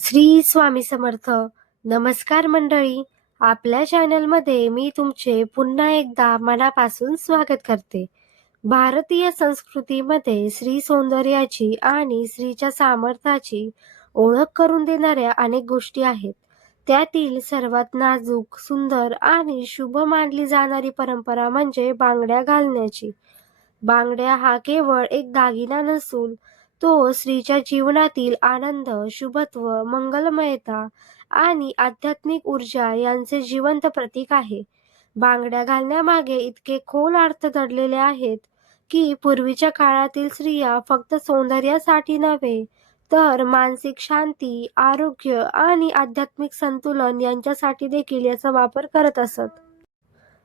श्री स्वामी समर्थ. नमस्कार मंडळी. आपल्या चॅनलमध्ये मी तुमचे पुन्हा एकदा मनापासून स्वागत करते. भारतीय संस्कृतीमध्ये स्त्री सौंदर्याची आणि स्त्रीच्या सामर्थ्याची ओळख करून देणाऱ्या अनेक गोष्टी आहेत. त्यातील सर्वात नाजूक, सुंदर आणि शुभ मानली जाणारी परंपरा म्हणजे बांगड्या घालण्याची. बांगड्या हा केवळ एक दागिना नसून तो स्त्रीच्या जीवनातील आनंद, शुभत्व, मंगलमयता आणि आध्यात्मिक ऊर्जा यांचे जिवंत प्रतीक आहे. बांगड्या घालण्यामागे इतके खोल अर्थ दडलेले आहेत की पूर्वीच्या काळातील स्त्रिया फक्त सौंदर्यासाठी नव्हे, तर मानसिक शांती, आरोग्य आणि आध्यात्मिक संतुलन यांच्यासाठी देखील याचा वापर करत असत.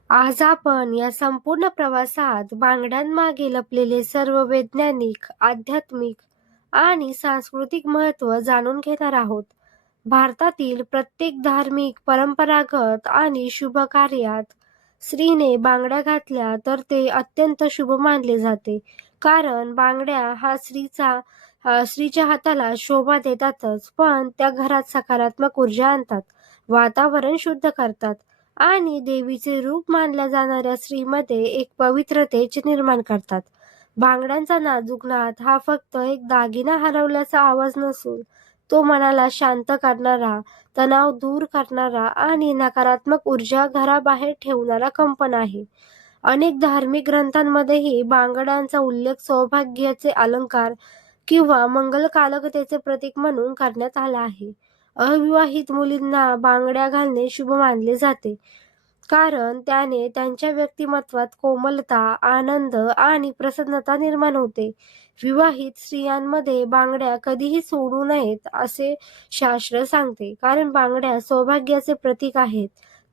आज आपण या संपूर्ण प्रवासात बांगड्यांमागे लपलेले सर्व वैज्ञानिक, आध्यात्मिक आणि सांस्कृतिक महत्त्व जाणून घेणार आहोत. भारतातील प्रत्येक धार्मिक, परंपरागत आणि शुभ कार्यात स्त्रीने बांगड्या घातल्या तर ते अत्यंत शुभ मानले जाते. कारण बांगड्या हा स्त्रीच्या हाताला शोभा देतातच, पण त्या घरात सकारात्मक ऊर्जा आणतात, वातावरण शुद्ध करतात आणि देवीचे रूप मानल्या जाणाऱ्या स्त्रीमध्ये एक पवित्रतेचे निर्माण करतात. बांगड्यांचा नाजूक नाद हा फक्त एक दागिना हरवल्याचा आवाज नसून तो मनाला शांत करणारा, तणाव दूर करणारा आणि नकारात्मक ऊर्जा घराबाहेर ठेवणारा कंपन आहे. अनेक धार्मिक ग्रंथांमध्येही बांगड्यांचा उल्लेख सौभाग्याचे अलंकार किंवा मंगलकारकतेचे प्रतीक म्हणून करण्यात आला आहे. अविवाहित मुलींना बांगड्या घालणे शुभ मानले जाते, कारण त्याने त्यांच्या व्यक्तिमत्वात कोमलता, आनंद आणि प्रसन्नता निर्माण होते. विवाहित स्त्रियांमध्ये बांगड्या कधीही सोडू नयेत असे शास्त्र सांगते, कारण बांगड्या सौभाग्याचे प्रतीक आहेत.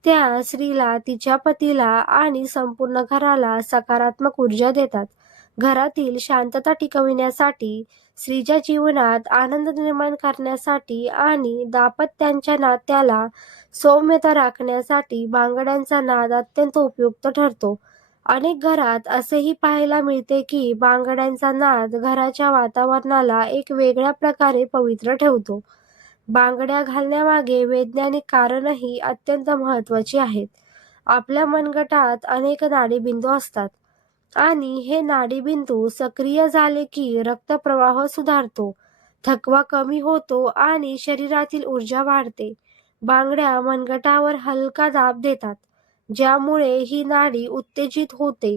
त्या स्त्रीला, तिच्या पतीला आणि संपूर्ण घराला सकारात्मक ऊर्जा देतात. घरातील शांतता टिकविण्यासाठी, स्त्रीच्या जीवनात आनंद निर्माण करण्यासाठी आणि दाम्पत्याच्या नात्याला सौम्यता राखण्यासाठी बांगड्यांचा नाद अत्यंत उपयुक्त ठरतो. अनेक घरात असेही पाहायला मिळते की बांगड्यांचा नाद घराच्या वातावरणाला एक वेगळ्या प्रकारे पवित्र ठेवतो. बांगड्या घालण्यामागे वैज्ञानिक कारणही अत्यंत महत्त्वाची आहेत. आपल्या मनगटात अनेक नाडीबिंदू असतात आणि हे नाडीबिंदू सक्रिय झाले की रक्तप्रवाह सुधारतो, थकवा कमी होतो आणि शरीरातील ऊर्जा वाढते. बांगड्या मनगटावर हलका दाब देतात, ज्यामुळे ही नाडी उत्तेजित होते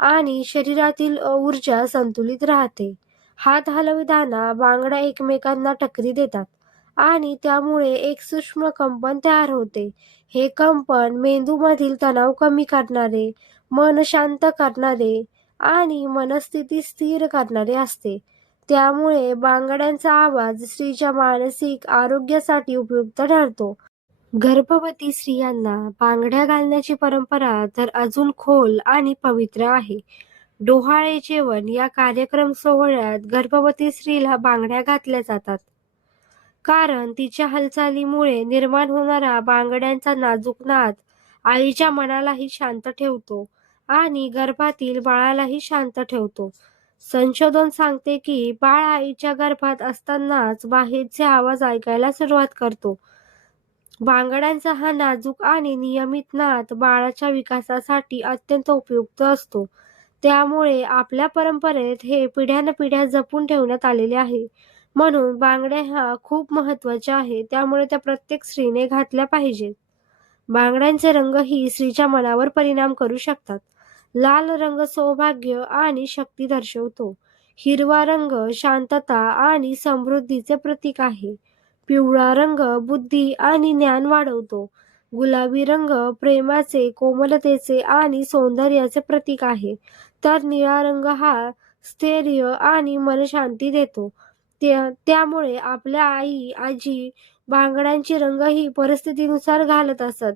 आणि शरीरातील ऊर्जा संतुलित राहते. हात हलवताना बांगड्या एकमेकांना टक्करी देतात आणि त्यामुळे एक सूक्ष्म कंपन तयार होते. हे कंपन मेंदूमधील तणाव कमी करणारे, मन शांत करणारे आणि मनस्थिती स्थिर करणारे असते. त्यामुळे बांगड्यांचा आवाज स्त्रीच्या मानसिक आरोग्यासाठी उपयुक्त ठरतो. गर्भवती स्त्रियांना बांगड्या घालण्याची परंपरा तर अजून खोल आणि पवित्र आहे. डोहाळे जेवण या कार्यक्रम सोहळ्यात गर्भवती स्त्रीला बांगड्या घातल्या जातात, कारण तिच्या हालचालीमुळे निर्माण होणारा बांगड्यांचा नाजूक नाद आईच्या मनालाही शांत ठेवतो आणि गर्भातील बाळालाही शांत ठेवतो. संशोधन सांगते की बाळ आईच्या गर्भात असतानाच बाहेरचे आवाज ऐकायला सुरुवात करतो. बांगड्यांचा हा नाजूक आणि नियमित नाद बाळाच्या विकासासाठी अत्यंत उपयुक्त असतो. त्यामुळे आपल्या परंपरेत हे पिढ्यानपिढ्या जपून ठेवण्यात आलेले आहे. म्हणून बांगड्या ह्या खूप महत्त्वाच्या आहेत. त्यामुळे त्या प्रत्येक स्त्रीने घातल्या पाहिजेत. बांगड्यांचे रंगही स्त्रीच्या मनावर परिणाम करू शकतात. लाल रंग सौभाग्य आणि शक्ती दर्शवतो. हिरवा रंग शांतता आणि समृद्धीचे प्रतीक आहे. पिवळा रंग बुद्धी आणि ज्ञान वाढवतो. गुलाबी रंग प्रेमाचे, कोमलतेचे आणि सौंदर्याचे प्रतीक आहे. तर निळा रंग हा स्थैर्य आणि मनशांती देतो. त्यामुळे आपल्या आई, आजी बांगड्यांची रंगही परिस्थितीनुसार घालत असत.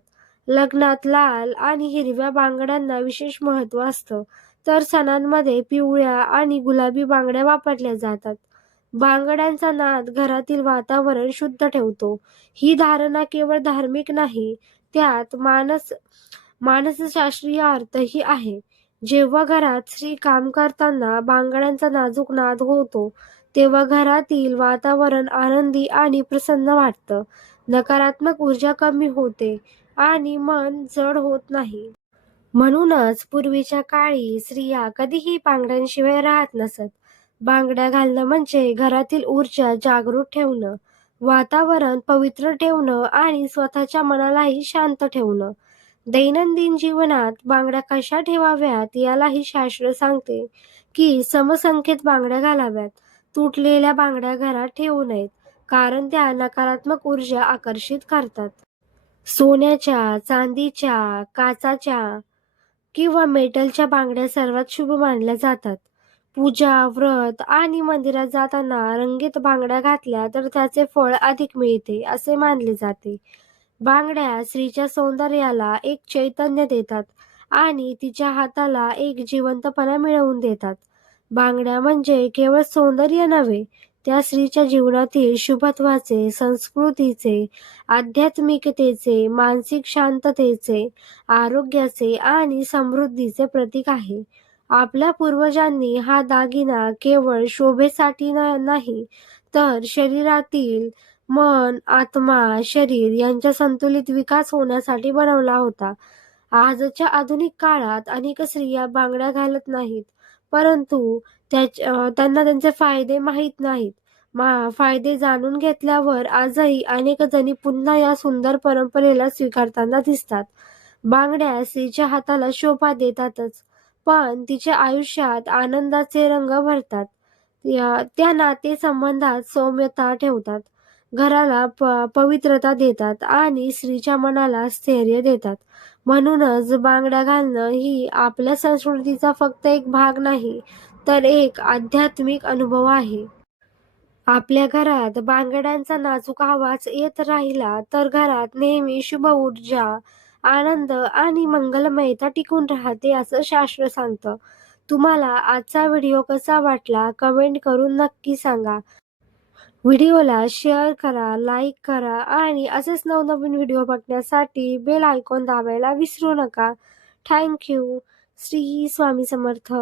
लग्नात लाल आणि हिरव्या बांगड्यांना विशेष महत्त्व असतं, तर सणांमध्ये पिवळ्या आणि गुलाबी बांगड्या वापरल्या जातात. बांगड्यांचा नाद घरातील वातावरण शुद्ध ठेवतो. ही धारणा केवळ धार्मिक नाही, त्यात मानसशास्त्रीय अर्थही आहे. जेव्हा घरात स्त्री काम करताना बांगड्यांचा नाजूक नाद होतो, तेव्हा घरातील वातावरण आनंदी आणि प्रसन्न वाटतं. नकारात्मक ऊर्जा कमी होते आणि मन जड होत नाही. म्हणूनच पूर्वीच्या काळी स्त्रिया कधीही बांगड्यांशिवाय राहत नसत. बांगड्या घालणं म्हणजे घरातील ऊर्जा जागृत ठेवणं, वातावरण पवित्र ठेवणं आणि स्वतःच्या मनालाही शांत ठेवणं. दैनंदिन जीवनात बांगड्या कशा ठेवाव्यात यालाही शास्त्र सांगते की समसंख्येत बांगड्या घालाव्यात. तुटलेल्या बांगड्या घरात ठेवू नयेत, कारण त्या नकारात्मक ऊर्जा आकर्षित करतात. सोन्याच्या, चांदीच्या, काचाच्या किंवा मेटलच्या बांगड्या सर्वात शुभ मानल्या जातात. पूजा, व्रत आणि मंदिरात जाताना रंगीत बांगड्या घातल्या तर त्याचे फळ अधिक मिळते असे मानले जाते. बांगड्या स्त्रीच्या सौंदर्याला एक चैतन्य देतात आणि तिच्या हाताला एक जिवंतपणा मिळवून देतात. बांगड्या म्हणजे केवळ सौंदर्य नव्हे, त्या स्त्रीच्या जीवनातील शुभत्वाचे, संस्कृतीचे, आध्यात्मिकतेचे, मानसिक शांततेचे, आरोग्याचे आणि समृद्धीचे प्रतीक आहे. आपल्या पूर्वजांनी हा दागिना केवळ शोभेसाठी नाही, तर शरीरातील मन, आत्मा, शरीर यांचा संतुलित विकास होण्यासाठी बनवला होता. आजच्या आधुनिक काळात अनेक स्त्रिया बांगड्या घालत नाहीत, परंतु त्यांना त्यांचे फायदे माहीत नाहीत. फायदे जाणून घेतल्यावर आजही अनेक जणी पुन्हा या सुंदर परंपरेला स्वीकारताना दिसतात. बांगड्या स्त्रीच्या हाताला शोभा देतातच, पण तिच्या आयुष्यात आनंदाचे रंग भरतात. त्या नातेसंबंधात सौम्यता ठेवतात, घराला पवित्रता देतात आणि स्त्रीच्या मनाला स्थैर्य देतात. म्हणूनच बांगड्या घालणं ही आपल्या संस्कृतीचा फक्त एक भाग नाही, तर एक आध्यात्मिक अनुभव आहे. आपल्या घरात बांगड्यांचा नाजूक आवाज येत राहिला तर घरात नेहमी शुभ ऊर्जा, आनंद आणि मंगलमयता टिकून राहते असं शास्त्र सांगतं. तुम्हाला आजचा व्हिडिओ कसा वाटला कमेंट करून नक्की सांगा. व्हिडिओला शेअर करा, लाईक करा आणि असेच नवनवीन व्हिडिओ बघण्यासाठी बेल आयकॉन दाबायला विसरू नका. Thank you. श्री स्वामी समर्थ.